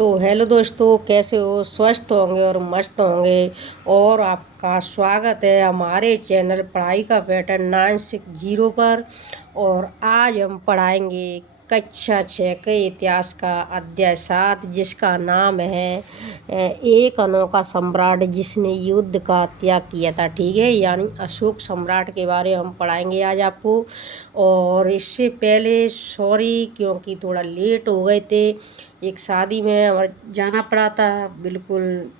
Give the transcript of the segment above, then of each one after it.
तो हेलो दोस्तों, कैसे हो? स्वस्थ होंगे और मस्त होंगे। और आपका स्वागत है हमारे चैनल पढ़ाई का पैटर्न 960 पर। और आज हम पढ़ाएंगे कक्षा 6 के इतिहास का अध्याय 7, जिसका नाम है एक अनोखा सम्राट जिसने युद्ध का त्याग किया था। ठीक है, यानी अशोक सम्राट के बारे में हम पढ़ाएंगे आज आपको। और इससे पहले सॉरी, क्योंकि थोड़ा लेट हो गए थे, एक शादी में और जाना पड़ा था। बिल्कुल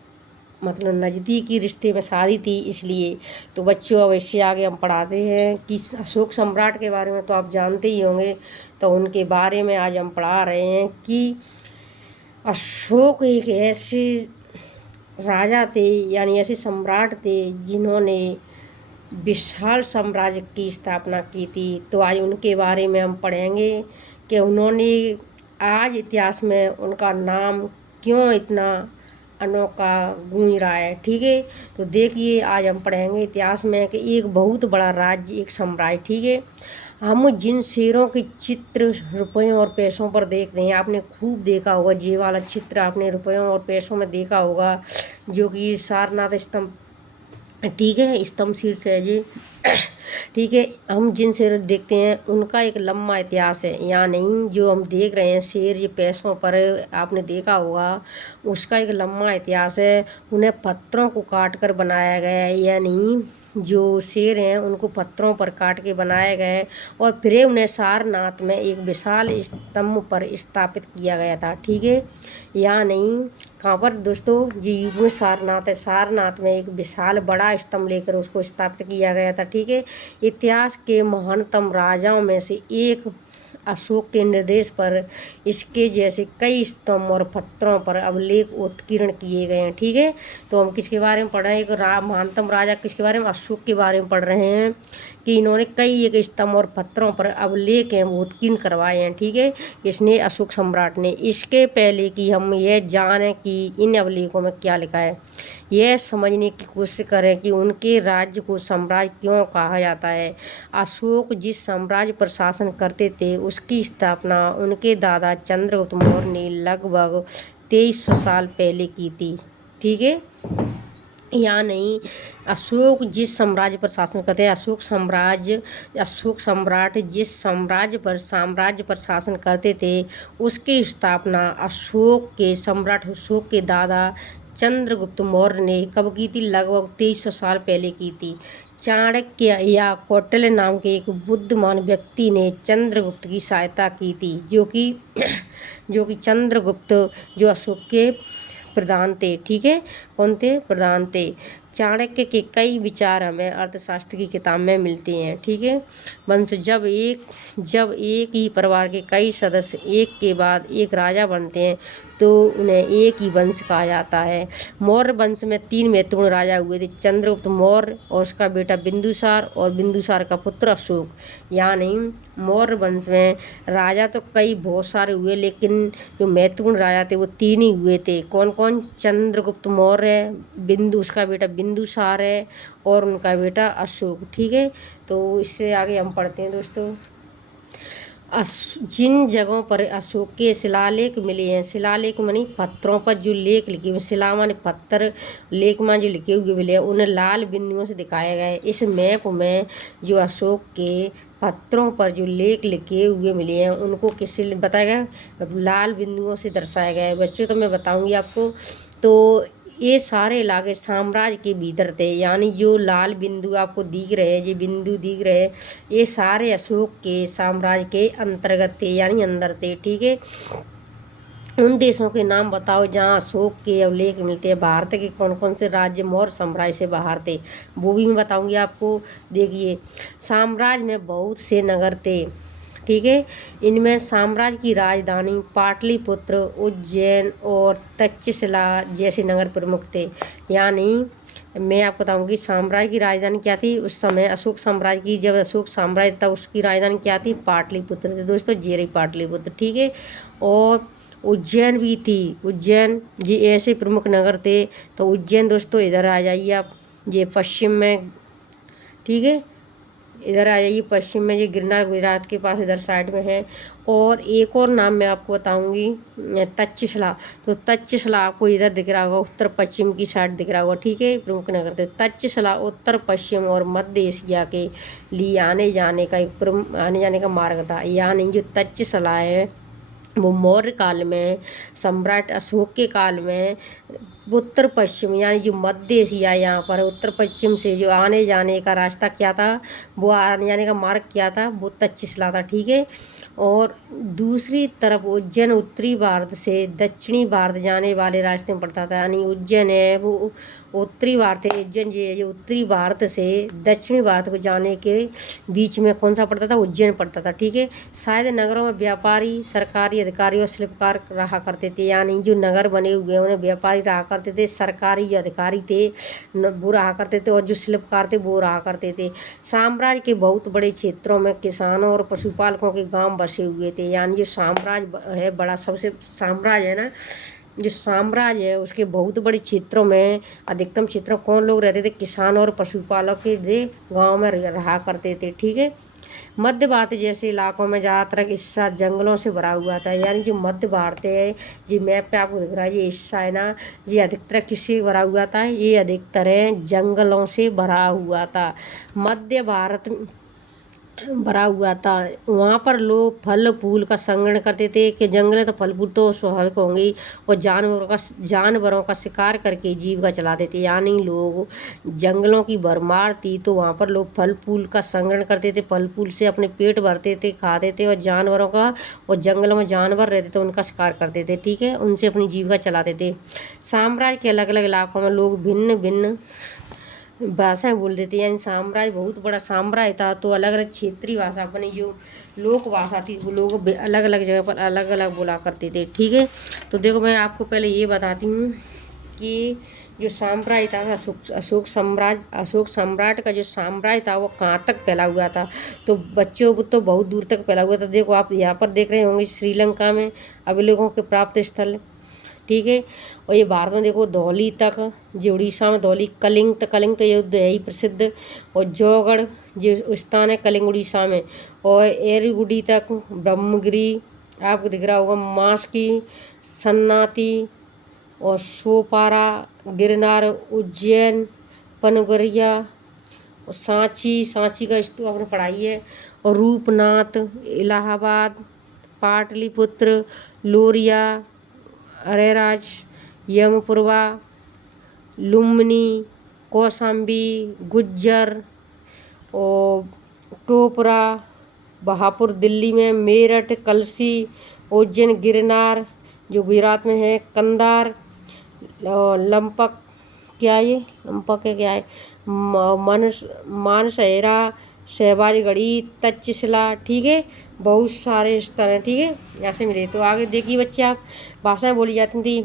मतलब नज़दीकी रिश्ते में शादी थी, इसलिए। तो बच्चों, अब इससे आगे हम पढ़ाते हैं कि अशोक सम्राट के बारे में तो आप जानते ही होंगे। तो उनके बारे में आज हम पढ़ा रहे हैं कि अशोक एक ऐसे राजा थे, यानी ऐसे सम्राट थे जिन्होंने विशाल साम्राज्य की स्थापना की थी। तो आज उनके बारे में हम पढ़ेंगे कि उन्होंने आज इतिहास में उनका नाम क्यों इतना अनोखा गूंज रहा है। ठीक है, तो देखिए आज हम पढ़ेंगे इतिहास में कि एक बहुत बड़ा राज्य, एक साम्राज्य। ठीक है, हम जिन शेरों के चित्र रुपयों और पैसों पर देखते हैं, आपने खूब देखा होगा, ये वाला चित्र आपने रुपयों और पैसों में देखा होगा, जो कि सारनाथ स्तंभ, ठीक है, स्तंभ शीर्ष है जी। ठीक है, हम जिन शेर देखते हैं उनका एक लंबा इतिहास है। यहाँ नहीं, जो हम देख रहे हैं शेर ये पैसों पर आपने देखा होगा, उसका एक लंबा इतिहास है। उन्हें पत्थरों को काट कर बनाया गया है, या नहीं, जो शेर हैं उनको पत्थरों पर काट के बनाया गया है और फिर उन्हें सारनाथ में एक विशाल स्तंभ पर स्थापित किया गया था। ठीक है, यहाँ नहीं, कहाँ पर दोस्तों जी? वो सारनाथ है। सारनाथ में एक विशाल बड़ा स्तंभ लेकर उसको स्थापित किया गया था। ठीक है, इतिहास के महानतम राजाओं में से एक अशोक के निर्देश पर इसके जैसे कई स्तंभ और पत्थरों पर अभिलेख उत्कीर्ण किए गए हैं। ठीक है, तो हम किसके बारे में पढ़ रहे हैं? एक महानतम राजा किसके बारे में? अशोक के बारे में पढ़ रहे हैं कि इन्होंने कई एक स्तंभ और पत्थरों पर अभिलेख हैं वो उत्कीर्ण करवाए हैं। ठीक है, इसने अशोक सम्राट ने। इसके पहले कि हम यह जानें कि इन अभिलेखों में क्या लिखा है, यह समझने की कोशिश करें कि उनके राज्य को साम्राज्य क्यों कहा जाता है। अशोक जिस साम्राज्य पर शासन करते थे उसकी स्थापना उनके दादा चंद्रगुप्त मौर्य ने लगभग 2300 साल पहले की थी। ठीक है, या नहीं, अशोक जिस साम्राज्य पर शासन करते हैं, अशोक सम्राट जिस साम्राज्य पर शासन करते थे उसकी स्थापना सम्राट अशोक के दादा चंद्रगुप्त मौर्य ने कब की थी? लगभग 2300 साल पहले की थी। चाणक्य या कौटिल्य नाम के एक बुद्धिमान व्यक्ति ने चंद्रगुप्त की सहायता की थी, जो कि चंद्रगुप्त जो अशोक के प्रधान थे। ठीक है, कौन थे? प्रधान थे। चाणक्य के कई विचार हमें अर्थशास्त्र की किताब में मिलते हैं। ठीक है, वंश जब एक ही परिवार के कई सदस्य एक के बाद एक राजा बनते हैं तो उन्हें एक ही वंश कहा जाता है। मौर्य वंश में 3 महत्वपूर्ण राजा हुए थे, चंद्रगुप्त मौर्य और उसका बेटा बिंदुसार और बिंदुसार का पुत्र अशोक। यानी मौर्य वंश में राजा तो बहुत सारे हुए, लेकिन जो महत्वपूर्ण राजा थे वो 3 ही हुए थे। कौन कौन? चंद्रगुप्त मौर्य, उसका बेटा बिंदुसार है और उनका बेटा अशोक। ठीक है, तो इससे आगे हम पढ़ते हैं दोस्तों। जिन जगहों पर अशोक के शिलालेख मिले हैं, शिलालेख मानी पत्थरों पर जो लेख लिखे हुए, शिला माने पत्थर, लेख में जो लिखे हुए मिले हैं, उन्हें लाल बिंदुओं से दिखाया गया है। इस मैप में जो अशोक के पत्थरों पर जो लेख लिखे हुए मिले हैं उनको किससे बताया गया? लाल बिंदुओं से दर्शाया गया है। बच्चों, तो मैं बताऊंगी आपको। तो ये सारे इलाके साम्राज्य के भीतर थे, यानी जो लाल बिंदु आपको दिख रहे हैं, ये बिंदु दिख रहे हैं, ये सारे अशोक के साम्राज्य के अंतर्गत थे, यानी अंदर थे। ठीक है, उन देशों के नाम बताओ जहाँ अशोक के अभिलेख मिलते हैं। भारत के कौन कौन से राज्य मौर्य साम्राज्य से बाहर थे, वो भी मैं बताऊंगी आपको। देखिए, साम्राज्य में बहुत से नगर थे। ठीक है, इनमें साम्राज्य की राजधानी पाटलिपुत्र, उज्जैन और तक्षशिला जैसे नगर प्रमुख थे। यानी मैं आपको बताऊंगी साम्राज्य की राजधानी क्या थी उस समय। अशोक साम्राज्य की, जब अशोक साम्राज्य था उसकी राजधानी क्या थी? पाटलिपुत्र थी दोस्तों, जेरी पाटलिपुत्र। ठीक है, और उज्जैन भी थी। उज्जैन जी ऐसे प्रमुख नगर थे। तो उज्जैन दोस्तों इधर आ जाइए आप, ये पश्चिम में। ठीक है, इधर आ जाइए पश्चिम में, जो गिरनार गुजरात के पास इधर साइड में है। और एक और नाम मैं आपको बताऊंगी, तक्षशिला। तो तक्षशिला आपको इधर दिख रहा होगा, उत्तर पश्चिम की साइड दिख रहा होगा, ठीक है। प्रमुख नगर थे तक्षशिला उत्तर पश्चिम और मध्य एशिया के लिए आने जाने का एक आने जाने का मार्ग था। यानी जो तक्षशिला है वो मौर्य काल में, सम्राट अशोक के काल में उत्तर पश्चिम यानी जो मध्य एशिया, यहाँ पर उत्तर पश्चिम से जो आने जाने का रास्ता क्या था, वो आने जाने का मार्ग क्या था, वो तक्षशिला था, ठीक है। और दूसरी तरफ उज्जैन उत्तरी भारत से दक्षिणी भारत जाने वाले रास्ते में पड़ता था। यानी उज्जैन है वो उत्तरी भारत है, उज्जैन जी है जो उत्तरी भारत से दक्षिणी भारत को जाने के बीच में कौन सा पड़ता था, उज्जैन पड़ता था, ठीक है। शायद नगरों में व्यापारी, सरकारी अधिकारी और शिल्पकार रहा करते थे। यानी जो नगर बने हुए हैं उन्हें व्यापारी रहा करते थे, सरकारी जो अधिकारी थे वो रहा करते थे, और जो शिल्पकार थे वो रहा करते थे। साम्राज्य के बहुत बड़े क्षेत्रों में किसानों और पशुपालकों के गांव बसे हुए थे। यानी जो साम्राज्य है बड़ा, सबसे साम्राज्य है ना, जो साम्राज्य है उसके बहुत बड़े क्षेत्रों में, अधिकतम क्षेत्रों कौन लोग रहते थे, किसान और पशुपालक के जो गांव में रहा करते थे, ठीक है। मध्य भारत जैसे इलाकों में ज़्यादातर हिस्सा जंगलों से भरा हुआ था। यानी जो मध्य भारत है, जी मैप पे आपको दिख रहा है, ये हिस्सा है ना, ये अधिकतर किससे भरा हुआ था, ये अधिकतर है जंगलों से भरा हुआ था। मध्य भारत भरा हुआ था। वहाँ पर लोग फल फूल का संग्रहण करते थे कि जंगल तो फल फूल तो स्वाभाविक होंगे, और जानवरों का शिकार करके जीविका चलाते थे। यानी लोग जंगलों की भरमार थी, तो वहाँ पर लोग फल फूल का संग्रहण करते थे, फल फूल से अपने पेट भरते थे, खाते थे, और जानवरों का, और जंगलों में जानवर रहते थे उनका शिकार करते थे, ठीक है, उनसे अपनी जीविका चलाते थे। साम्राज्य के अलग अलग इलाकों में लोग भिन्न भिन्न भाषाएं बोलते थे। यानी साम्राज्य बहुत बड़ा साम्राज्य था, तो अलग अलग क्षेत्रीय भाषा, अपनी जो लोक भाषा थी वो लोग अलग अलग जगह पर अलग अलग बोला करते थे, ठीक है। तो देखो मैं आपको पहले ये बताती हूँ कि जो साम्राज्य था अशोक सम्राट का जो साम्राज्य था वो कहाँ तक फैला हुआ था। तो बच्चों को तो बहुत दूर तक फैला हुआ था। देखो आप यहाँ पर देख रहे होंगे श्रीलंका में अभिलेखों के प्राप्त स्थल, ठीक है। और ये भारत में देखो धौली तक, जो उड़ीसा में धौली, कलिंग तो युद्ध है ही प्रसिद्ध, और जौगढ़ जो स्थान है कलिंग उड़ीसा में, और एरगुडी तक, ब्रह्मगिरी आपको दिख रहा होगा, मास्की, सन्नाती और सोपारा, गिरनार, उज्जैन, पनगरिया और सांची का स्तूप आपने पढ़ाई है, और रूपनाथ, इलाहाबाद, पाटलिपुत्र, लोरिया, अरेराज, यमपुरवा, लुम्बिनी, कौशाम्बी, गुज्जर और टोपरा, बहापुर दिल्ली में, मेरठ, कलसी, उज्जैन, गिरनार जो गुजरात में है, कंधार, लंपक क्या है, ये लंपक है क्या है, मानसहेरा, शहबाजगढ़ी, तक्षशिला, ठीक है। बहुत सारे स्थल हैं, ठीक है, यहाँ से मिले। तो आगे देखिए बच्चे, आप भाषाएं बोली जाती थी।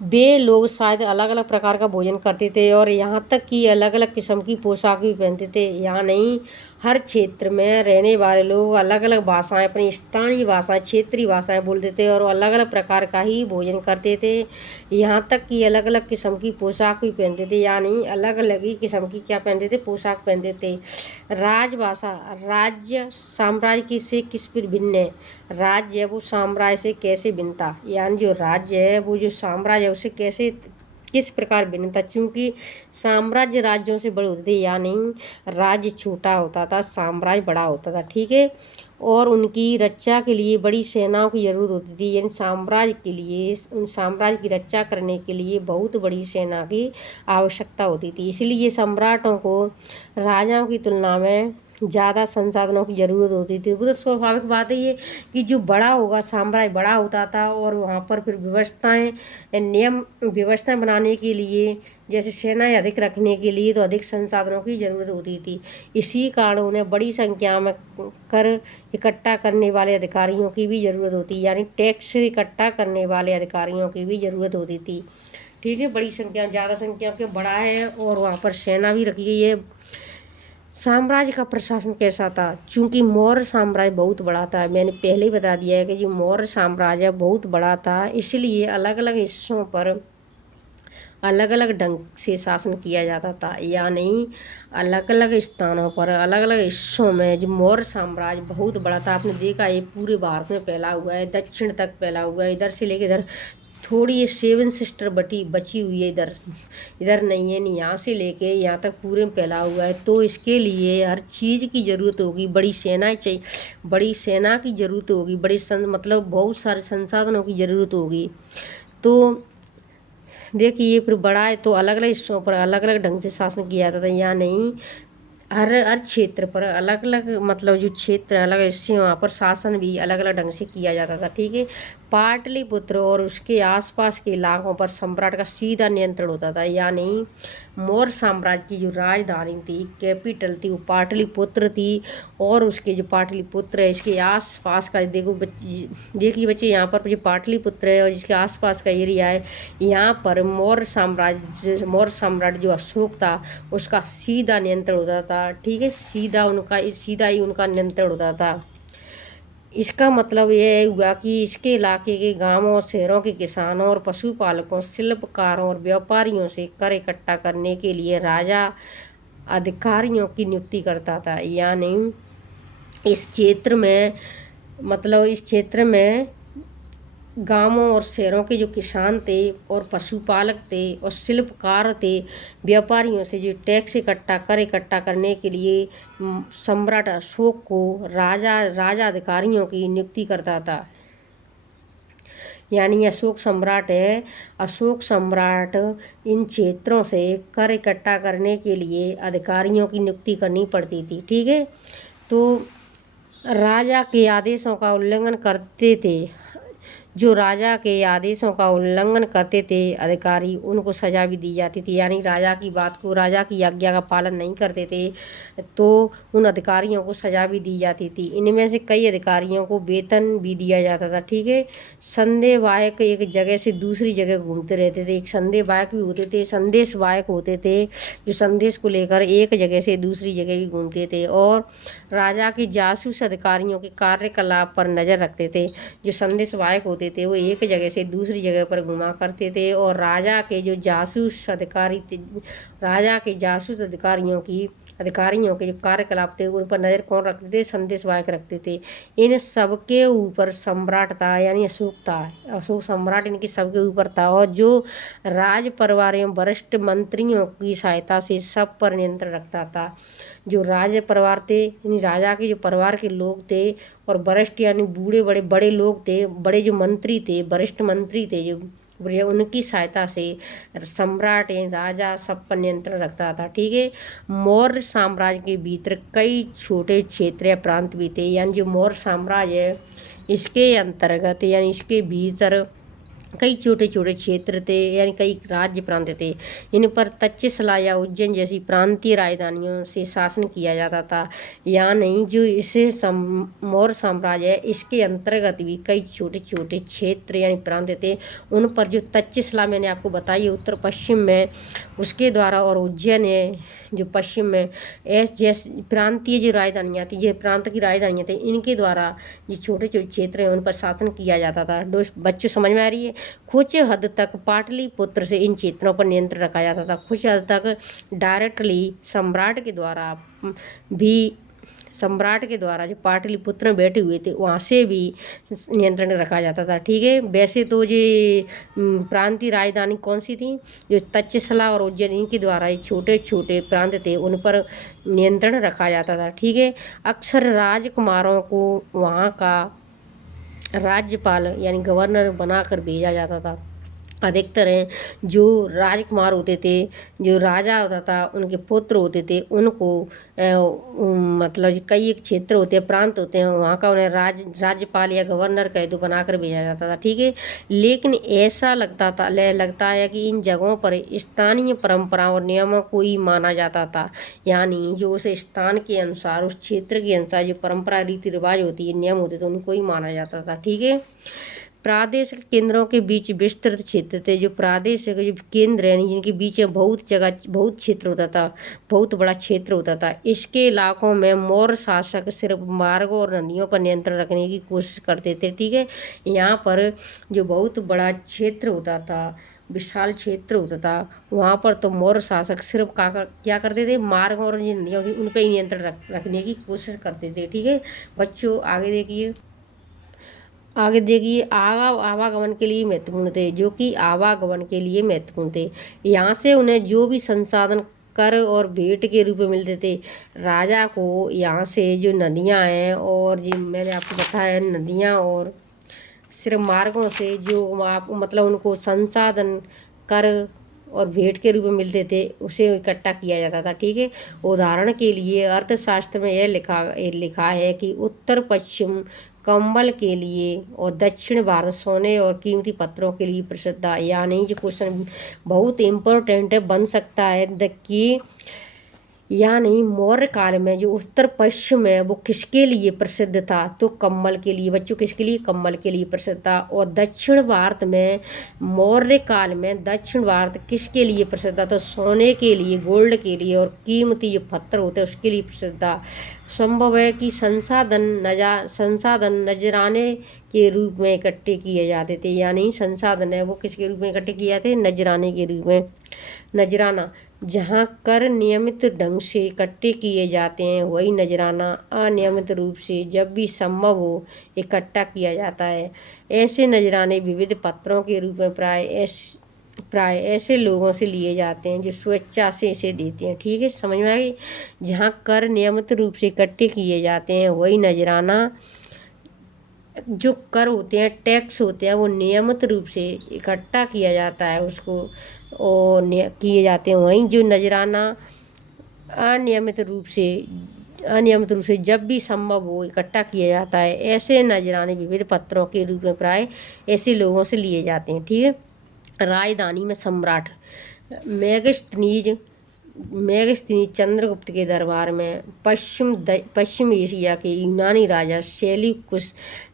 वे लोग शायद अलग अलग प्रकार का भोजन करते थे, और यहाँ तक कि अलग अलग किस्म की पोशाक भी पहनते थे। यहाँ नहीं, हर क्षेत्र में रहने वाले लोग अलग अलग भाषाएं, अपनी स्थानीय भाषाएं, क्षेत्रीय भाषाएं बोलते थे, और अलग अलग प्रकार का ही भोजन करते थे। यहाँ तक कि अलग अलग किस्म की पोशाक भी पहनते थे। यानी अलग अलग ही किस्म की क्या पहनते थे, पोशाक पहनते थे। राजभाषा, राज्य साम्राज्य की से किस पर भिन्न है, राज्य है वो साम्राज्य से कैसे भिन्न था। यानी जो राज्य है वो जो साम्राज्य है उससे कैसे, किस प्रकार भिन्न था। क्योंकि साम्राज्य राज्यों से बड़े होते थे, यानी राज्य छोटा होता था, साम्राज्य बड़ा होता था, ठीक है। और उनकी रक्षा के लिए बड़ी सेनाओं की जरूरत होती थी। यानी साम्राज्य के लिए, उन साम्राज्य की रक्षा करने के लिए बहुत बड़ी सेना की आवश्यकता होती थी। इसलिए सम्राटों को राजाओं की तुलना में ज़्यादा संसाधनों की ज़रूरत होती थी। वो तो स्वाभाविक बात है ये, कि जो बड़ा होगा साम्राज्य बड़ा होता था, और वहाँ पर फिर व्यवस्थाएं बनाने के लिए, जैसे सेनाएं अधिक रखने के लिए, तो अधिक संसाधनों की ज़रूरत होती थी। इसी कारण उन्हें बड़ी संख्या में कर इकट्ठा करने वाले अधिकारियों की भी ज़रूरत होती, यानी टैक्स इकट्ठा करने वाले अधिकारियों की भी ज़रूरत होती थी, ठीक है। बड़ी संख्या, ज़्यादा संख्या के बड़ा है, और वहाँ पर सेना भी रखी गई है। साम्राज्य का प्रशासन कैसा था, चूंकि मौर्य साम्राज्य बहुत बड़ा था, मैंने पहले ही बता दिया है कि जो मौर्य साम्राज्य बहुत बड़ा था, इसलिए अलग अलग हिस्सों पर अलग अलग ढंग से शासन किया जाता था, यानी अलग अलग स्थानों पर अलग अलग हिस्सों में जो मौर्य साम्राज्य बहुत बड़ा था। आपने देखा ये पूरे भारत में फैला हुआ है, दक्षिण तक फैला हुआ है, इधर से लेकर इधर थोड़ी ये 7 सिस्टर बची हुई है, इधर इधर नहीं है, नहीं यहाँ से लेके यहाँ तक पूरे में फैला हुआ है। तो इसके लिए हर चीज़ की ज़रूरत होगी, बड़ी सेना चाहिए, बड़ी सेना की ज़रूरत होगी, मतलब बहुत सारे संसाधनों की ज़रूरत होगी। तो देखिए ये फिर बड़ा है तो अलग अलग हिस्सों पर अलग अलग ढंग से शासन किया जाता था, या नहीं हर हर क्षेत्र पर अलग अलग मतलब जो क्षेत्र अलग हिस्से वहाँ पर शासन भी अलग अलग ढंग से किया जाता था। ठीक है, पाटलिपुत्र और उसके आसपास के इलाकों पर सम्राट का सीधा नियंत्रण होता था, यानी मौर्य साम्राज्य की जो राजधानी थी, कैपिटल थी, वो पाटलिपुत्र थी। और उसके जो पाटलिपुत्र है इसके आसपास का देखिए बच्चे यहाँ पर जो पाटलिपुत्र है और इसके आसपास का एरिया है, यहाँ पर मौर्य साम्राज्य जो अशोक था उसका सीधा नियंत्रण होता था। ठीक है, सीधा ही उनका नियंत्रण होता था। इसका मतलब यह हुआ कि इसके इलाके के गांवों और शहरों के किसानों और पशुपालकों, शिल्पकारों और व्यापारियों से कर इकट्ठा करने के लिए राजा अधिकारियों की नियुक्ति करता था, यानी इस क्षेत्र में गांवों और शहरों के जो किसान थे और पशुपालक थे और शिल्पकार थे, व्यापारियों से जो टैक्स इकट्ठा करने के लिए सम्राट अशोक को राजा अधिकारियों की नियुक्ति करता था। यानी अशोक सम्राट इन क्षेत्रों से कर इकट्ठा करने के लिए अधिकारियों की नियुक्ति करनी पड़ती थी। ठीक है, तो राजा के आदेशों का उल्लंघन करते थे, जो राजा के आदेशों का उल्लंघन करते थे अधिकारी, उनको सज़ा भी दी जाती थी। यानी राजा की आज्ञा का पालन नहीं करते थे तो उन अधिकारियों को सज़ा भी दी जाती थी। इनमें से कई अधिकारियों को वेतन भी दिया जाता था। ठीक है, संदेशवाहक एक जगह से दूसरी जगह घूमते रहते थे। एक संदेशवाहक भी होते थे, संदेशवाहक होते थे जो संदेश को लेकर एक जगह से दूसरी जगह भी घूमते थे। और राजा के जासूस अधिकारियों के कार्यकलाप पर नज़र रखते थे। जो संदेशवाहक होते थे वो एक जगह से दूसरी जगह पर घुमा करते थे और राजा के जासूस अधिकारियों के जो कार्यकलाप थे उन पर नज़र कौन रखते थे? संदेशवाहक रखते थे। इन सबके ऊपर सम्राट था, यानी अशोक सम्राट इनके सबके ऊपर था और जो राज परिवार एवं वरिष्ठ मंत्रियों की सहायता से सब पर नियंत्रण रखता था। जो राज परिवार थे यानी राजा के जो परिवार के लोग थे और वरिष्ठ यानी बड़े लोग थे, बड़े जो मंत्री थे, वरिष्ठ मंत्री थे जो उनकी सहायता से सम्राट यानी राजा सब पर नियंत्रण रखता था। ठीक है, मौर्य साम्राज्य के भीतर कई छोटे क्षेत्र या प्रांत भी थे, यानी जो मौर्य साम्राज्य है इसके अंतर्गत यानी इसके भीतर कई छोटे छोटे क्षेत्र थे, यानी कई राज्य प्रांत थे। इन पर तक्षशिला या उज्जैन जैसी प्रांतीय राजधानियों से शासन किया जाता था। यहाँ नहीं जो इसे मौर्य साम्राज्य है इसके अंतर्गत भी कई छोटे छोटे क्षेत्र यानी प्रांत थे। उन पर जो तक्षशिला मैंने आपको बताई उत्तर पश्चिम में, उसके द्वारा, और उज्जैन है जो पश्चिम में, जैसे प्रांतीय जो राजधानियाँ थी, जो प्रांत की राजधानियाँ थी, इनके द्वारा जो छोटे छोटे क्षेत्र हैं उन पर शासन किया जाता था। बच्चों समझ में आ रही है? कुछ हद तक पाटलिपुत्र से इन क्षेत्रों पर नियंत्रण रखा जाता था, कुछ हद तक डायरेक्टली सम्राट के द्वारा जो पाटलिपुत्र में बैठे हुए थे वहाँ से भी नियंत्रण रखा जाता था। ठीक है, वैसे तो ये प्रांतीय राजधानी कौन सी थी? जो तक्षशिला और उज्जैन, इनके द्वारा ये छोटे छोटे प्रांत थे उन पर नियंत्रण रखा जाता था। ठीक है, अक्सर राजकुमारों को वहाँ का राज्यपाल यानी गवर्नर बनाकर भेजा जाता था। अधिकतर हैं जो राजकुमार होते थे, जो राजा होता था, उनके पुत्र होते थे, उनको मतलब कई एक क्षेत्र होते हैं, प्रांत होते हैं, वहाँ का उन्हें राज्यपाल या गवर्नर कह दो बनाकर भेजा जाता था। ठीक है, लेकिन ऐसा लगता है कि इन जगहों पर स्थानीय परंपराओं और नियमों को ही माना जाता था, यानी जो उस स्थान के अनुसार, उस क्षेत्र के अनुसार जो परंपरा रीति रिवाज होती है, नियम होते थे, उनको ही माना जाता था। ठीक है, प्रादेशिक केंद्रों के बीच विस्तृत क्षेत्र थे। जो प्रादेशिक जो केंद्र है जिनके बीच में बहुत जगह बहुत क्षेत्र होता था, बहुत बड़ा क्षेत्र होता था। इसके इलाकों में मौर्य शासक सिर्फ मार्गों और नदियों पर नियंत्रण रखने की कोशिश करते थे। ठीक है, यहाँ पर जो बहुत बड़ा क्षेत्र होता था, विशाल क्षेत्र होता था, वहाँ पर तो मौर्य शासक सिर्फ क्या करते थे, मार्गों और जो नदियों थी उन पर ही नियंत्रण रखने की कोशिश करते थे। ठीक है बच्चों, आगे देखिए आवागमन के लिए महत्वपूर्ण थे, जो कि आवागमन के लिए महत्वपूर्ण थे। यहाँ से उन्हें जो भी संसाधन कर और भेंट के रूप में मिलते थे, राजा को यहाँ से जो नदियाँ हैं और जो मैंने आपको बताया नदियाँ और सिर्फ मार्गों से जो आप मतलब उनको संसाधन कर और भेंट के रूप में मिलते थे उसे इकट्ठा किया जाता था। ठीक है, उदाहरण के लिए अर्थशास्त्र में यह लिखा है कि उत्तर पश्चिम कंबल के लिए और दक्षिण भारत सोने और कीमती पत्थरों के लिए प्रसिद्ध है। यानी जो क्वेश्चन बहुत इम्पोर्टेंट है, बन सकता है कि यानी मौर्य काल में जो उत्तर पश्चिम है वो किसके लिए प्रसिद्ध था, तो कम्बल के लिए। बच्चों किसके लिए, कम्बल के लिए प्रसिद्ध था। और दक्षिण भारत में मौर्य काल में दक्षिण भारत किसके लिए प्रसिद्ध था, तो सोने के लिए, गोल्ड के लिए और कीमती जो पत्थर होते हैं उसके लिए प्रसिद्ध था। संभव है कि संसाधन नजराने के रूप में इकट्ठे किए जाते थे। यानी संसाधन है वो किसके रूप में इकट्ठे किए जाते हैं, नजराने के रूप में। नजराना जहाँ कर नियमित ढंग से इकट्ठे किए जाते हैं वही नजराना अनियमित रूप से जब भी संभव हो इकट्ठा किया जाता है। ऐसे नजराने विविध पत्रों के रूप में प्राय ऐसे लोगों से लिए जाते हैं जो स्वेच्छा से इसे देते हैं। ठीक है, समझ में आ गई। जहाँ कर नियमित रूप से इकट्ठे किए जाते हैं वही नजराना, जो कर होते हैं, टैक्स होते हैं, वो नियमित रूप से इकट्ठा किया जाता है उसको और किए जाते हैं। वहीं जो नजराना अनियमित रूप से जब भी संभव हो इकट्ठा किया जाता है। ऐसे नजराने विविध पत्रों के रूप में प्राय ऐसे लोगों से लिए जाते हैं। ठीक है, राजधानी में सम्राट मेगास्थनीज चंद्रगुप्त के दरबार में पश्चिम एशिया के यूनानी राजा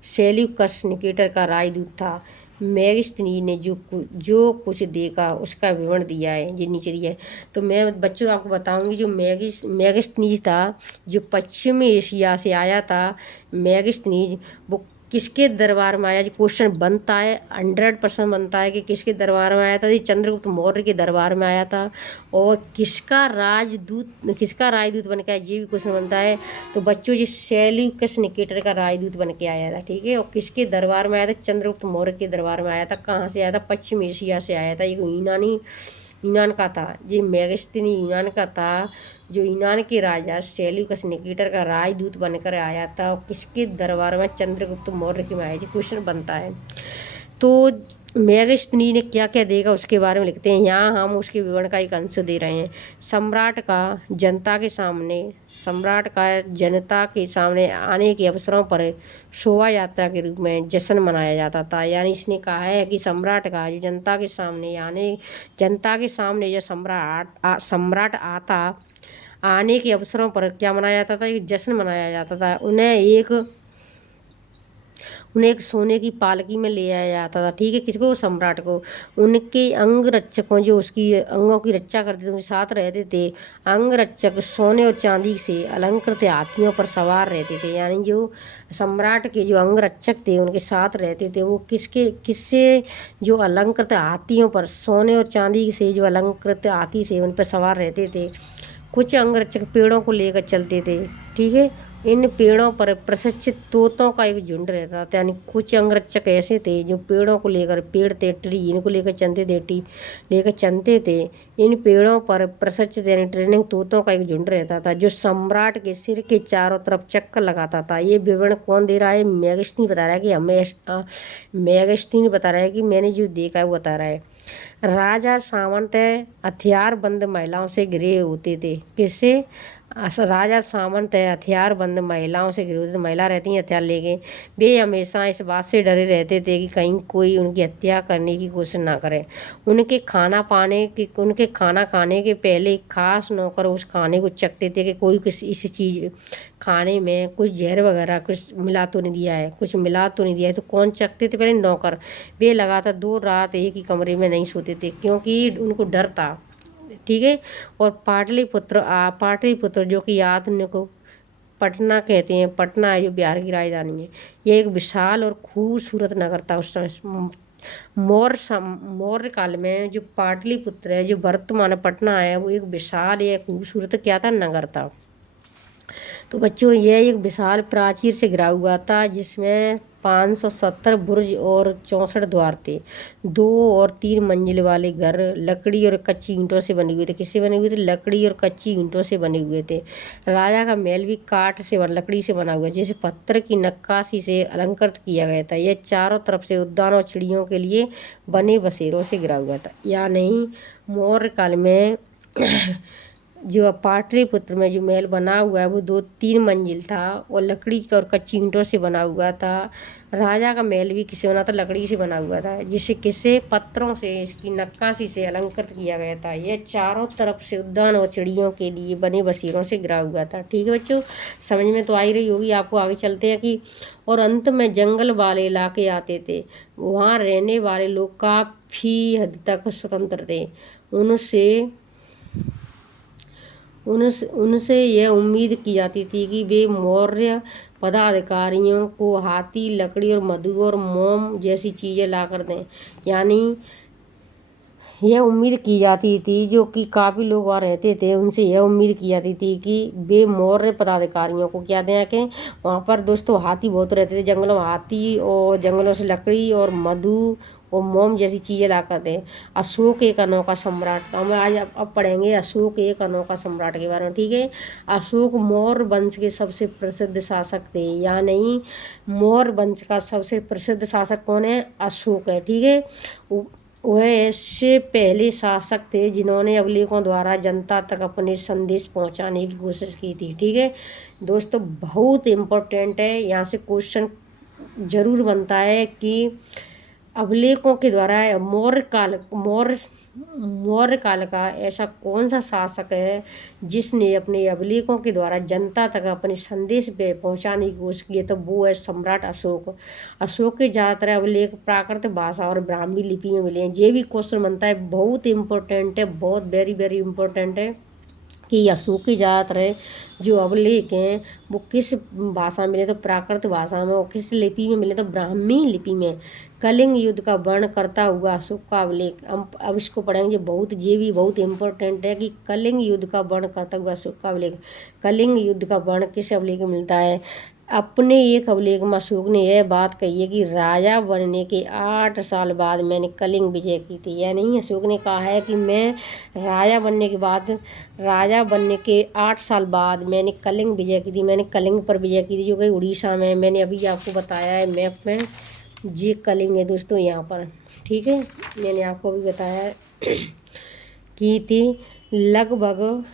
सेल्यूकस निकेटर का राजदूत था। मेगास्थनीज ने जो कुछ देखा उसका विवरण दिया है, जो नीचे दिया है। तो मैं बच्चों आपको बताऊंगी जो मेगास्थनीज था जो पश्चिम एशिया से आया था। मेगास्थनीज वो किसके दरबार में आया, जो क्वेश्चन बनता है 100% बनता है कि किसके दरबार में आया था, चंद्रगुप्त मौर्य के दरबार में आया था। और किसका राजदूत बन के आया, ये भी क्वेश्चन बनता है। तो बच्चों जी सेल्यूकस निकेटर का राजदूत बन के आया था। ठीक है, और किसके दरबार में आया था, चंद्रगुप्त मौर्य के दरबार में आया था। कहाँ से आया था, पश्चिम एशिया से आया था। ये यूनान का था, ये मेगास्थनी यूनान का था, जो यूनान के राजा सेल्यूकस निकेटर का राजदूत बनकर आया था। और किसके दरबार में, चंद्रगुप्त मौर्य के में आया, क्वेश्चन बनता है। तो मेगास्थनी ने क्या क्या देखा उसके बारे में लिखते हैं। यहाँ हम उसके विवरण का एक अंश दे रहे हैं। सम्राट का जनता के सामने आने के अवसरों पर शोभा यात्रा के रूप में जश्न मनाया जाता था। यानी इसने कहा है कि सम्राट का जो जनता के सामने जो सम्राट आने के अवसरों पर क्या मनाया जाता था, एक जश्न मनाया जाता था। उन्हें एक सोने की पालकी में ले आया जाता था। ठीक है, किसको, सम्राट को। उनके अंगरक्षकों जो उसकी अंगों की रक्षा करते थे उनके साथ रहते थे। अंगरक्षक सोने और चांदी से अलंकृत हाथियों पर सवार रहते थे। यानी जो सम्राट के जो अंगरक्षक थे उनके साथ रहते थे वो किससे जो अलंकृत हाथियों पर, सोने और चांदी से जो अलंकृत हाथी से उन पर सवार रहते थे। कुछ अंगरक्षक पेड़ों को लेकर चलते थे। ठीक है, इन पेड़ों पर प्रशिक्षित तोतों का एक झुंड रहता था। यानी कुछ अंगरक्षक ऐसे थे जो पेड़ों को लेकर, पेड़ थे ट्री, इनको लेकर चलते थे। इन पेड़ों पर प्रशिक्षित यानी ट्रेनिंग तोतों का एक झुंड रहता था जो सम्राट के सिर के चारों तरफ चक्कर लगाता था। ये विवरण कौन दे रहा है, मेगास्थनी बता रहा है कि मेगास्थनी बता रहा है कि मैंने जो देखा है वो बता रहा है। राजा सामंत हथियारबंद महिलाओं से घिरे होते थे। किससे, राजा सामंत है हथियारबंद महिलाओं से घिरे, महिला रहती हैं हथियार लेके। वे हमेशा इस बात से डरे रहते थे कि कहीं कोई उनकी हत्या करने की कोशिश ना करे। उनके खाना खाने के पहले खास नौकर उस खाने को चखते थे कि कोई किसी इस चीज़ खाने में कुछ जहर वगैरह कुछ मिला तो नहीं दिया है, कुछ मिला तो नहीं दिया है। तो कौन चखते थे? पहले नौकर। वे लगातार 2 रात एक ही कमरे में नहीं सोते थे क्योंकि उनको डर था। ठीक है। और पाटलिपुत्र जो कि आधुनिक पटना कहते हैं, पटना है जो बिहार की राजधानी है। यह एक विशाल और खूबसूरत नगर था उस समय। मौर्य काल में जो पाटलिपुत्र है, जो वर्तमान पटना है, वो एक विशाल या खूबसूरत क्या था? नगर था। तो बच्चों यह एक विशाल प्राचीर से घिरा हुआ था जिसमें 570 बुर्ज और 64 द्वार थे। 2 और 3 मंजिल वाले घर लकड़ी और कच्ची ईंटों से बने हुए थे। किससे बने हुए थे? लकड़ी और कच्ची ईंटों से बने हुए थे। राजा का महल भी लकड़ी से बना हुआ है, जिसे पत्थर की नक्काशी से अलंकृत किया गया था। यह चारों तरफ से उद्यान और चिड़ियों के लिए बने बसेरों से घिरा हुआ था। या नहीं, मौर्य काल में जो पाटलिपुत्र में जो महल बना हुआ है वो 2-3 मंजिल था और लकड़ी का और कच्ची ईंटों से बना हुआ था। राजा का महल भी किससे बना था? लकड़ी से बना हुआ था, जिसे किससे? पत्थरों से इसकी नक्काशी से अलंकृत किया गया था। यह चारों तरफ से उद्यान और चिड़ियों के लिए बने बसेरों से घिरा हुआ था। ठीक है बच्चों, समझ में तो आ ही रही होगी आपको। आगे चलते हैं कि और अंत में जंगल वाले इलाके आते थे। वहाँ रहने वाले लोग काफ़ी हद तक स्वतंत्र थे। उनसे यह उम्मीद की जाती थी कि वे मौर्य पदाधिकारियों को हाथी, लकड़ी और मधु और मोम जैसी चीज़ें ला कर दें। यानी यह उम्मीद की जाती थी, जो कि काफ़ी लोग वहाँ रहते थे, उनसे यह उम्मीद की जाती थी कि वे मौर्य पदाधिकारियों को क्या दें कि वहाँ पर दोस्तों हाथी बहुत रहते थे जंगलों में, हाथी और जंगलों से लकड़ी और मधु और मोम जैसी चीज़ें ला कर दें। अशोक एक अनोखा सम्राट था। हम आज अब पढ़ेंगे अशोक एक अनोखा सम्राट के बारे में। ठीक है। अशोक मौर्य वंश के सबसे प्रसिद्ध शासक थे। या नहीं, मौर्य वंश का सबसे प्रसिद्ध शासक कौन है? अशोक है। ठीक है। वह ऐसे पहले शासक थे जिन्होंने अभिलेखों द्वारा जनता तक अपने संदेश पहुंचाने की कोशिश की थी। ठीक है दोस्तों, बहुत इम्पोर्टेंट है, यहाँ से क्वेश्चन जरूर बनता है कि अभिलेखों के द्वारा मौर्य काल का ऐसा कौन सा शासक है जिसने अपने अभिलेखों के द्वारा जनता तक अपने संदेश पे पहुंचाने की कोशिश की है? तो वो है सम्राट अशोक। अशोक के ज़्यादातर अभिलेख प्राकृत भाषा और ब्राह्मी लिपि में मिले हैं। ये भी क्वेश्चन बनता है, बहुत इंपॉर्टेंट है, बहुत वेरी वेरी इंपॉर्टेंट है कि अशोक की ज़्यादातर जो अभिलेख हैं वो किस भाषा में मिले? तो प्राकृत भाषा में। और किस लिपि में मिले? तो ब्राह्मी लिपि में। कलिंग युद्ध का वर्णन करता हुआ अशोक का अभिलेख, हम अब इसको पढ़ेंगे। ये भी बहुत इंपॉर्टेंट है कि कलिंग युद्ध का वर्णन करता हुआ अशोक का अभिलेख, कलिंग युद्ध का वर्णन किस अभिलेख में मिलता है? अपने एक अभिलेख में अशोक ने यह बात कही है कि राजा बनने के 8 साल बाद मैंने कलिंग विजय की थी। यानी अशोक ने कहा है कि मैं राजा बनने के 8 साल बाद मैंने कलिंग विजय की थी। मैंने कलिंग पर विजय की थी, जो कि उड़ीसा में। मैंने अभी आपको बताया है मैप में, ये कलिंग है दोस्तों यहाँ पर। ठीक है, मैंने आपको भी बताया है की थी। लगभग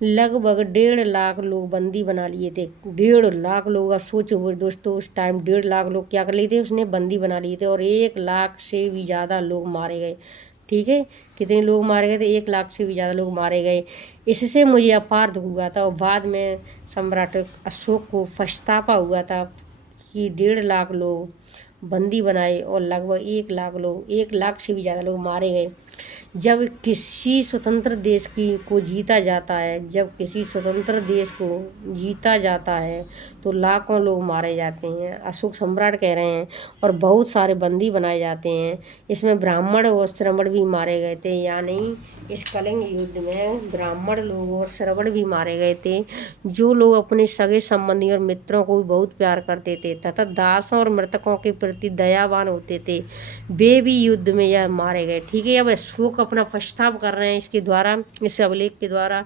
1.5 लाख लोग बंदी बना लिए थे। 1.5 लाख लोग, आप सोचो दोस्तों, उस टाइम 1.5 लाख लोग क्या कर लिए थे? उसने बंदी बना लिए थे। और 1 लाख से भी ज़्यादा लोग मारे गए। ठीक है, कितने लोग मारे गए थे? 1 लाख से भी ज़्यादा लोग मारे गए। इससे मुझे अपार दुख हुआ था और बाद में सम्राट अशोक को पछतावा हुआ था कि 1.5 लाख लोग बंदी बनाए और लगभग 1 लाख से भी ज़्यादा लोग मारे गए। जब किसी स्वतंत्र देश को जीता जाता है तो लाखों लोग मारे जाते हैं, अशोक सम्राट कह रहे हैं, और बहुत सारे बंदी बनाए जाते हैं। इसमें ब्राह्मण और श्रमण भी मारे गए थे। यानी इस कलिंग युद्ध में ब्राह्मण लोग और श्रवण भी मारे गए थे, जो लोग अपने सगे संबंधी और मित्रों को भी बहुत प्यार करते थे तथा दासों और मृतकों के प्रति दयावान होते थे, वे भी युद्ध में यह मारे गए। ठीक है, अब अशोक अपना पछतावा कर रहे हैं इसके द्वारा, इस अभिलेख के द्वारा।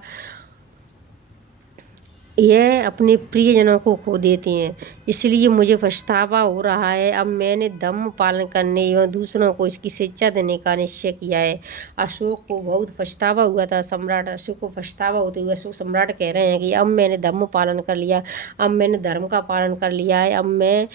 यह अपने प्रियजनों को खो देते हैं, इसलिए मुझे पछतावा हो रहा है। अब मैंने धम्म पालन करने एवं दूसरों को इसकी शिक्षा देने का निश्चय किया है। अशोक को बहुत पछतावा हुआ था। सम्राट अशोक को पछतावा होते हुए अशोक सम्राट कह रहे हैं कि अब मैंने धम्म पालन कर लिया, अब मैंने धर्म का पालन कर लिया है, अब मैं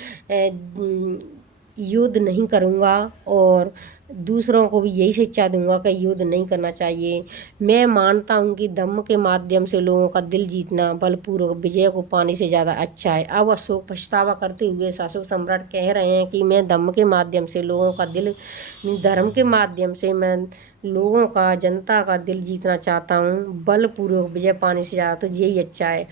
युद्ध नहीं करूँगा और दूसरों को भी यही शिक्षा दूंगा कि युद्ध नहीं करना चाहिए। मैं मानता हूँ कि धम्म के माध्यम से लोगों का दिल जीतना बलपूर्वक विजय को पाने से ज़्यादा अच्छा है। अब अशोक पछतावा करते हुए अशोक सम्राट कह रहे हैं कि मैं धम्म के माध्यम से लोगों का दिल, धर्म के माध्यम से मैं लोगों का, जनता का दिल जीतना चाहता हूँ, बलपूर्वक विजय पाने से ज़्यादा तो यही अच्छा है।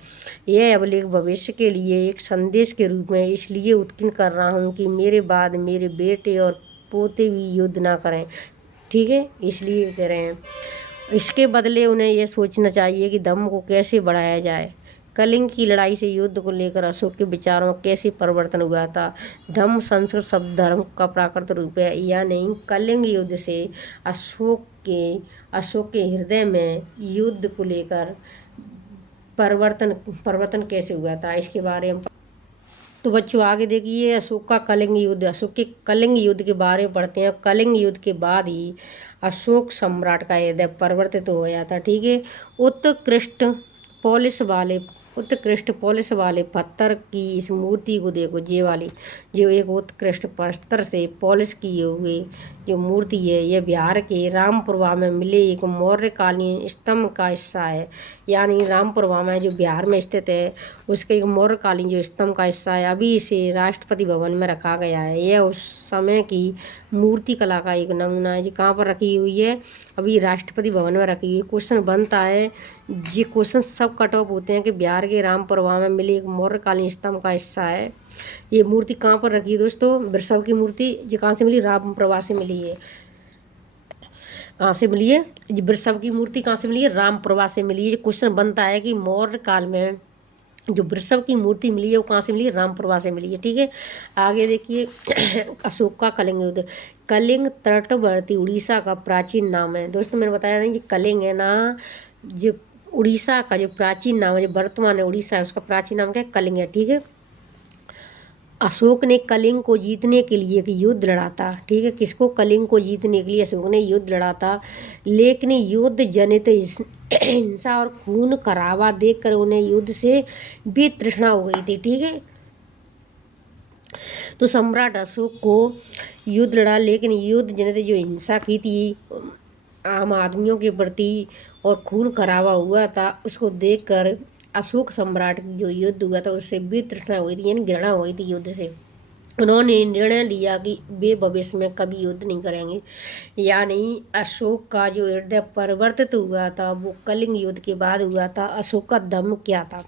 यह अभिलेख भविष्य के लिए एक संदेश के रूप में इसलिए उत्कीर्ण कर रहा हूँ कि मेरे बाद मेरे बेटे और पोते भी युद्ध ना करें, ठीक है, इसलिए कह रहे हैं। इसके बदले उन्हें यह सोचना चाहिए कि धम्म को कैसे बढ़ाया जाए। कलिंग की लड़ाई से युद्ध को लेकर अशोक के विचारों में कैसे परिवर्तन हुआ था। धम्म संस्कृत शब्द धर्म का प्राकृत रूप है, या नहीं। कलिंग युद्ध से अशोक के हृदय में युद्ध को लेकर परिवर्तन कैसे हुआ था, इसके बारे में। तो बच्चों आगे देखिए अशोक का कलिंग युद्ध। अशोक के कलिंग युद्ध के बारे में पढ़ते हैं। कलिंग युद्ध के बाद ही अशोक सम्राट का हृदय परिवर्तित हो गया था, ठीक है। उत्कृष्ट पॉलिश वाले पत्थर की इस मूर्ति को देखो, ये वाली जो एक उत्कृष्ट पत्थर से पॉलिश की हुई जो मूर्ति है, यह बिहार के रामपुरवा में मिले एक मौर्यकालीन स्तंभ का हिस्सा है। यानी रामपुरवा में जो बिहार में स्थित है उसके एक मौर्यकालीन जो स्तंभ का हिस्सा है। अभी इसे राष्ट्रपति भवन में रखा गया है। यह उस समय की मूर्ति कला का एक नमूना है। जो कहाँ पर रखी हुई है, अभी राष्ट्रपति भवन में रखी हुई। क्वेश्चन बनता है, ये क्वेश्चन सब कट ऑफ होते हैं कि बिहार के रामपुरवा में मिले एक मौर्यकालीन स्तंभ का हिस्सा है। ये मूर्ति कहाँ पर रखी है दोस्तों, वृषभ की मूर्ति। ये कहाँ से मिली, रामप्रभा से मिली है। कहाँ से मिली है, ये वृषभ की मूर्ति कहाँ से मिली है, रामप्रभा से मिली है। ये क्वेश्चन बनता है कि मौर्य काल में जो वृषभ की मूर्ति मिली है वो कहाँ से मिली है, रामप्रभा से मिली है, ठीक है। आगे देखिए अशोक का कलिंग युद्ध। कलिंग तटवर्ती उड़ीसा का प्राचीन नाम है। दोस्तों मैंने बताया नहीं, जी कलिंग है ना, जो उड़ीसा का जो प्राचीन नाम है, जो वर्तमान है उड़ीसा है, उसका प्राचीन नाम क्या है, कलिंग है, ठीक है। अशोक ने कलिंग को जीतने के लिए एक युद्ध लड़ा था, ठीक है। किसको, कलिंग को जीतने के लिए अशोक ने युद्ध लड़ा था। लेकिन युद्ध जनित हिंसा और खून खराबा देखकर उन्हें युद्ध से वितृष्णा हो गई थी, ठीक है। तो सम्राट अशोक को युद्ध लड़ा, लेकिन युद्ध जनित जो हिंसा की थी आम आदमियों के प्रति और खून खराबा हुआ था, उसको देखकर अशोक सम्राट की जो युद्ध हुआ था उससे वितृष्णा हुई थी, यानी घृणा हुई थी युद्ध से। उन्होंने निर्णय लिया कि वे भविष्य में कभी युद्ध नहीं करेंगे। यानी अशोक का जो हृदय परिवर्तित हुआ था वो कलिंग युद्ध के बाद हुआ था। अशोक का धम्म क्या था,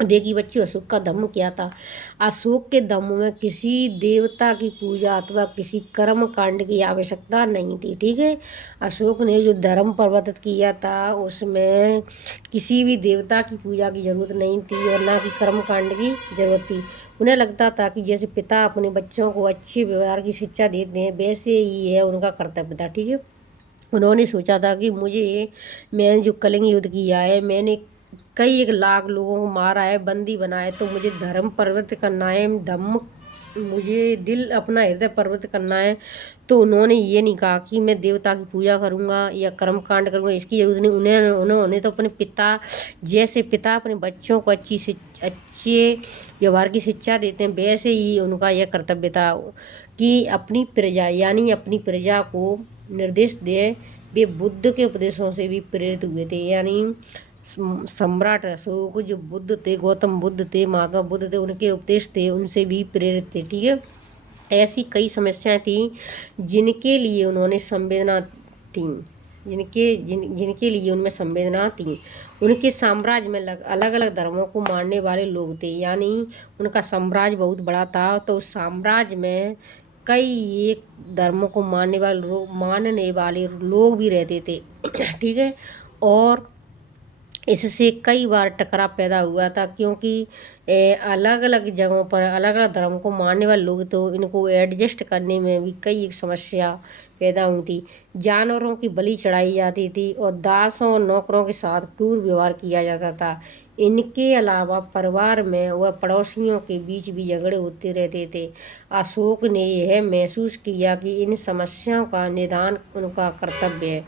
देखिए बच्चों, अशोक का धम्म क्या था। अशोक के धम्म में किसी देवता की पूजा अथवा किसी कर्म कांड की आवश्यकता नहीं थी, ठीक है। अशोक ने जो धर्म परिवर्तित किया था उसमें किसी भी देवता की पूजा की जरूरत नहीं थी और ना कि कर्म कांड की जरूरत थी। उन्हें लगता था कि जैसे पिता अपने बच्चों को अच्छे व्यवहार की शिक्षा देते हैं वैसे ही है उनका कर्तव्य था, ठीक है। उन्होंने सोचा था कि मैंने जो कलिंग युद्ध किया है, मैंने कई 1 लाख लोगों को मारा है, बंदी बनाए, तो मुझे धर्म परिवर्तित करना है, धम्म मुझे दिल अपना हृदय परिवर्तित करना है। तो उन्होंने ये नहीं कहा कि मैं देवता की पूजा करूँगा या कर्म कांड करूँगा, इसकी जरूरत नहीं। उन्होंने तो अपने पिता, जैसे पिता अपने बच्चों को अच्छे व्यवहार की शिक्षा देते हैं वैसे ही उनका यह कर्तव्य था कि अपनी प्रजा यानी अपनी प्रजा को निर्देश दें। वे बुद्ध के उपदेशों से भी प्रेरित हुए थे। यानी सम्राट अशोक जो बुद्ध थे, गौतम बुद्ध थे, महात्मा बुद्ध थे, उनके उपदेश थे, उनसे भी प्रेरित थे, ठीक है। ऐसी कई समस्याएं थी जिनके लिए उन्होंने संवेदना थी, जिनके लिए उनमें संवेदना थी। उनके साम्राज्य में अलग अलग धर्मों को मानने वाले लोग थे। यानी उनका साम्राज्य बहुत बड़ा था, तो उस साम्राज्य में कई एक धर्मों को मानने वाले लोग भी रहते थे, ठीक है। और इससे कई बार टकराव पैदा हुआ था, क्योंकि अलग अलग जगहों पर अलग अलग धर्म को मानने वाले लोग तो इनको एडजस्ट करने में भी कई एक समस्या पैदा हुई थी। जानवरों की बलि चढ़ाई जाती थी और दासों और नौकरों के साथ क्रूर व्यवहार किया जाता था। इनके अलावा परिवार में व पड़ोसियों के बीच भी झगड़े होते रहते थे। अशोक ने यह महसूस किया कि इन समस्याओं का निदान उनका कर्तव्य है।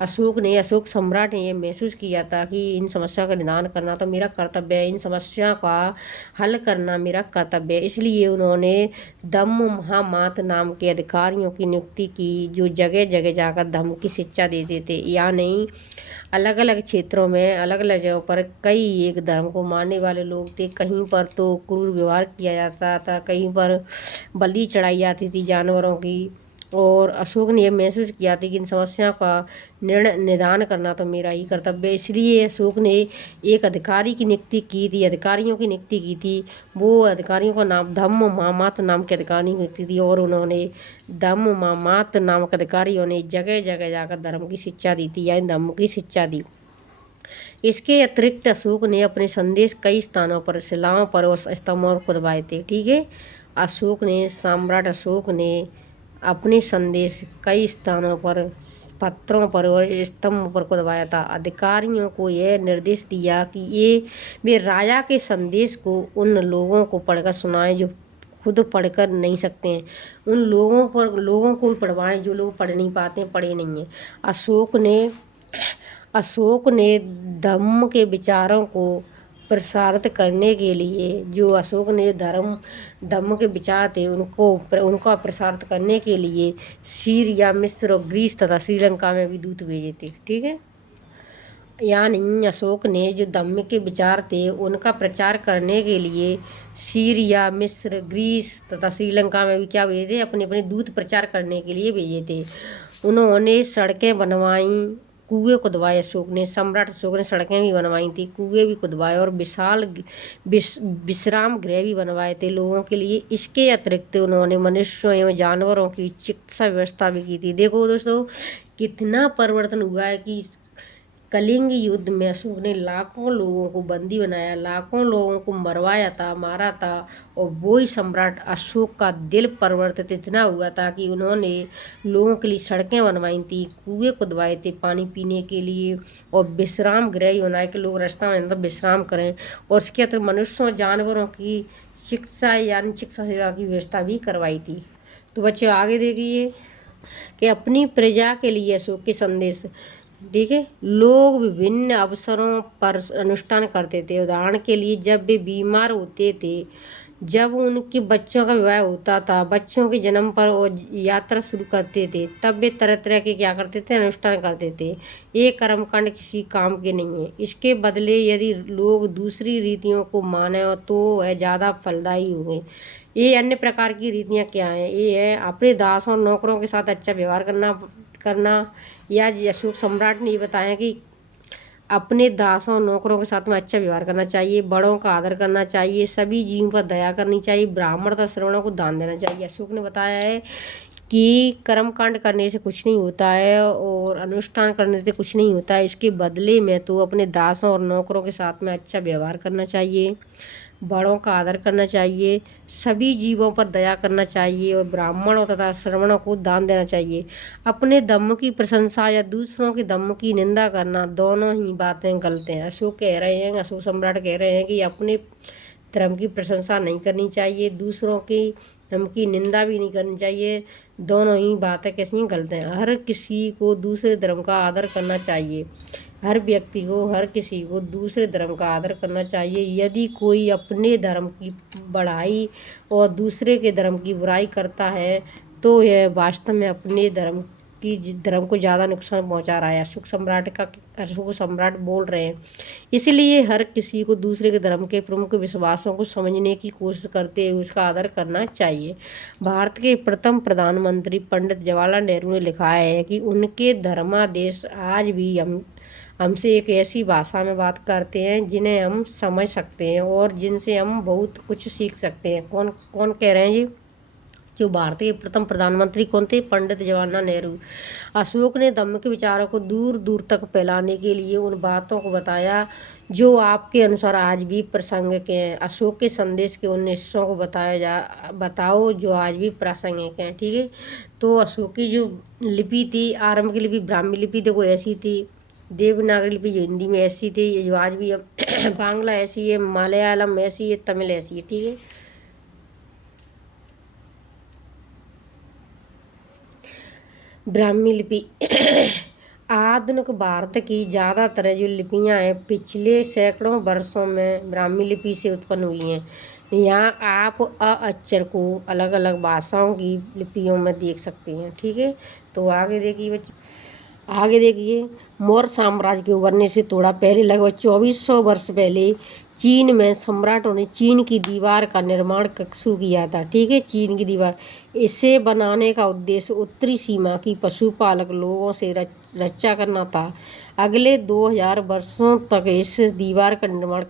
अशोक सम्राट ने यह महसूस किया था कि इन समस्याओं का निदान करना तो मेरा कर्तव्य है, इन समस्या का हल करना मेरा कर्तव्य है। इसलिए उन्होंने धम्म महामात नाम के अधिकारियों की नियुक्ति की, जो जगह जगह जाकर धम्म की शिक्षा देते थे। यानी अलग अलग क्षेत्रों में अलग अलग जगहों पर कई एक धर्म को मानने वाले लोग थे। कहीं पर तो क्रूर व्यवहार किया जाता था, कहीं पर बलि चढ़ाई जाती थी जानवरों की। और अशोक ने यह महसूस किया था कि इन समस्या का निदान करना तो मेरा ही कर्तव्य है। इसलिए अशोक ने एक अधिकारियों की नियुक्ति की थी। वो अधिकारियों का नाम धम्म महामात नाम के अधिकारी की नियुक्ति थी और उन्होंने धम्म महामात नामक अधिकारियों ने जगह जगह जाकर धर्म की शिक्षा दी थी, यानी धम्म की शिक्षा दी। इसके अतिरिक्त अशोक ने अपने संदेश कई स्थानों पर, शिलाओं पर और स्तंभों पर खुदवाए थे। ठीक है, सम्राट अशोक ने अपने संदेश कई स्थानों पर, पत्रों पर और स्तंभ पर खुदवाया था। अधिकारियों को यह निर्देश दिया कि वे राजा के संदेश को उन लोगों को पढ़कर सुनाएं जो खुद पढ़कर नहीं सकते हैं। उन लोगों को भी पढ़वाएं जो लोग पढ़ नहीं पाते, पढ़े नहीं हैं। अशोक ने धम्म के विचारों को प्रसारित करने के लिए, जो अशोक ने धम्म के विचार थे उनका प्रसारित करने के लिए सीरिया, मिस्र और ग्रीस तथा श्रीलंका में भी दूत भेजे थे। ठीक है, यानी अशोक ने जो धम्म के विचार थे उनका प्रचार करने के लिए सीरिया, मिस्र, ग्रीस तथा श्रीलंका में भी क्या भेजे, अपने अपने दूत प्रचार करने के लिए भेजे थे। उन्होंने सड़कें बनवाई, कुएं खुदवाए। सम्राट अशोक ने सड़कें भी बनवाई थी, कुएं भी खुदवाए और विशाल विश्राम गृह भी बनवाए थे लोगों के लिए। इसके अतिरिक्त उन्होंने मनुष्यों एवं जानवरों की चिकित्सा व्यवस्था भी की थी। देखो दोस्तों, कितना परिवर्तन हुआ है कि कलिंग युद्ध में अशोक ने लाखों लोगों को बंदी बनाया, लाखों लोगों को मरवाया था, मारा था। और वही सम्राट अशोक का दिल परिवर्तित इतना हुआ था कि उन्होंने लोगों के लिए सड़कें बनवाई थी, कुएं खुदवाए थे पानी पीने के लिए और विश्राम गृह बनाए कि लोग रास्ता में विश्राम करें। और इसके अतिरिक्त मनुष्यों जानवरों की चिकित्सा सेवा की व्यवस्था भी करवाई थी। तो बच्चों आगे देखिए कि अपनी प्रजा के लिए अशोक के संदेश। ठीक है, लोग विभिन्न अवसरों पर अनुष्ठान करते थे। उदाहरण के लिए जब वे बीमार होते थे, जब उनके बच्चों का विवाह होता था, बच्चों के जन्म पर और यात्रा शुरू करते थे, तब वे तरह तरह के क्या करते थे, अनुष्ठान करते थे। ये कर्मकांड किसी काम के नहीं है। इसके बदले यदि लोग दूसरी रीतियों को माने तो वह ज़्यादा फलदायी होंगे। ये अन्य प्रकार की रीतियाँ क्या हैं? ये है अपने दासों और नौकरों के साथ अच्छा व्यवहार करना। या अशोक सम्राट ने ये बताया कि अपने दासों और नौकरों के साथ में अच्छा व्यवहार करना चाहिए, बड़ों का आदर करना चाहिए, सभी जीवों पर दया करनी चाहिए, ब्राह्मण तथा श्रमणों को दान देना चाहिए। अशोक ने बताया है कि कर्मकांड करने से कुछ नहीं होता है और अनुष्ठान करने से कुछ नहीं होता है। इसके बदले में तो अपने दासों और नौकरों के साथ में अच्छा व्यवहार करना चाहिए, बड़ों का आदर करना चाहिए, सभी जीवों पर दया करना चाहिए और ब्राह्मणों तथा श्रमणों को दान देना चाहिए। अपने धम्म की प्रशंसा या दूसरों के धम्म की निंदा करना, दोनों ही बातें गलत हैं। अशोक सम्राट कह रहे हैं कि अपने धर्म की प्रशंसा नहीं करनी चाहिए, दूसरों की धर्म की निंदा भी नहीं करनी चाहिए। दोनों ही बातें कैसी गलत हैं। हर किसी को दूसरे धर्म का आदर करना चाहिए। हर व्यक्ति को, हर किसी को दूसरे धर्म का आदर करना चाहिए। यदि कोई अपने धर्म की बढ़ाई और दूसरे के धर्म की बुराई करता है तो यह वास्तव में अपने धर्म को ज़्यादा नुकसान पहुंचा रहा है। अशोक सम्राट बोल रहे हैं। इसलिए हर किसी को दूसरे के धर्म के प्रमुख विश्वासों को समझने की कोशिश करते हुए उसका आदर करना चाहिए। भारत के प्रथम प्रधानमंत्री पंडित जवाहरलाल नेहरू ने लिखा है कि उनके धर्मादेश आज भी हमसे एक ऐसी भाषा में बात करते हैं जिन्हें हम समझ सकते हैं और जिनसे हम बहुत कुछ सीख सकते हैं। कौन कह रहे हैं जी? जो भारत के प्रथम प्रधानमंत्री कौन थे? पंडित जवाहरलाल नेहरू। अशोक ने धम्म के विचारों को दूर दूर तक फैलाने के लिए उन बातों को बताया जो आपके अनुसार आज भी प्रासंगिक हैं। अशोक के संदेश के उन हिस्सों को बताओ जो आज भी प्रासंगिक हैं। ठीक है, तो अशोक की जो लिपि थी, आरंभ की लिपि ब्राह्मी लिपि थी, वो ऐसी थी। देवनागरी लिपि जो हिंदी में ऐसी थी, जो आज भी बांग्ला ऐसी है, मलयालम ऐसी है, तमिल ऐसी है। ठीक है, ब्राह्मी लिपि आधुनिक भारत की ज़्यादातर जो लिपियां हैं पिछले सैकड़ों वर्षों में ब्राह्मी लिपि से उत्पन्न हुई हैं। यहाँ आप अ अक्षर को अलग अलग भाषाओं की लिपियों में देख सकते हैं। ठीक है, तो आगे देखिए बच्चे, आगे देखिए, मौर्य साम्राज्य के उभरने से थोड़ा पहले लगभग 2400 वर्ष पहले चीन में सम्राटों ने चीन की दीवार का निर्माण शुरू किया था। ठीक है, चीन की दीवार, इसे बनाने का उद्देश्य उत्तरी सीमा की पशुपालक लोगों से रक्षा करना था। अगले 2000 वर्षों तक इस दीवार का निर्माण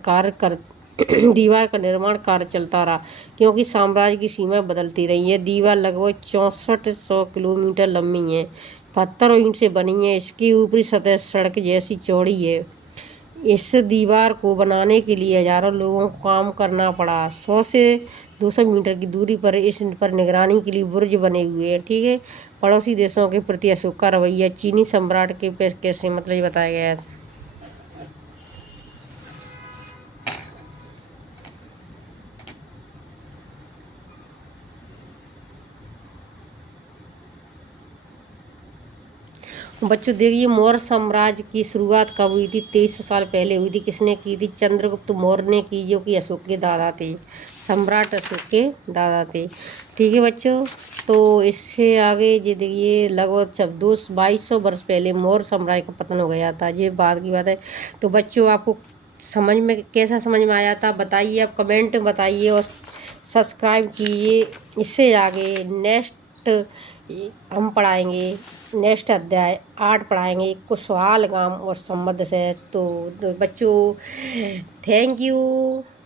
कार्य चलता रहा क्योंकि साम्राज्य की सीमाएं बदलती रही। यह दीवार लगभग 6400 किलोमीटर लंबी है, पत्थर और ईंट से बनी है। इसकी ऊपरी सतह सड़क जैसी चौड़ी है। इस दीवार को बनाने के लिए हजारों लोगों को काम करना पड़ा। 100 से 200 मीटर की दूरी पर इस पर निगरानी के लिए बुर्ज बने हुए हैं। ठीक है, पड़ोसी देशों के प्रति अशोक का रवैया चीनी सम्राट के पे कैसे मतलब ये बताया गया है। बच्चों देखिए, मौर्य साम्राज्य की शुरुआत कब हुई थी? 2300 साल पहले हुई थी। किसने की थी? चंद्रगुप्त मौर्य ने की, जो कि अशोक के दादा थे, सम्राट अशोक के दादा थे। ठीक है बच्चों, तो इससे आगे ये देखिए, लगभग 2200 वर्ष पहले मौर्य साम्राज्य का पतन हो गया था। ये बाद की बात है। तो बच्चों आपको समझ में कैसा समझ में आया था बताइए, आप कमेंट में बताइए और सब्सक्राइब कीजिए। इससे आगे नेक्स्ट हम पढ़ाएंगे, नेक्स्ट अध्याय 8 पढ़ाएंगे, कुशवाल गांव और संबंध से। तो बच्चों थैंक यू।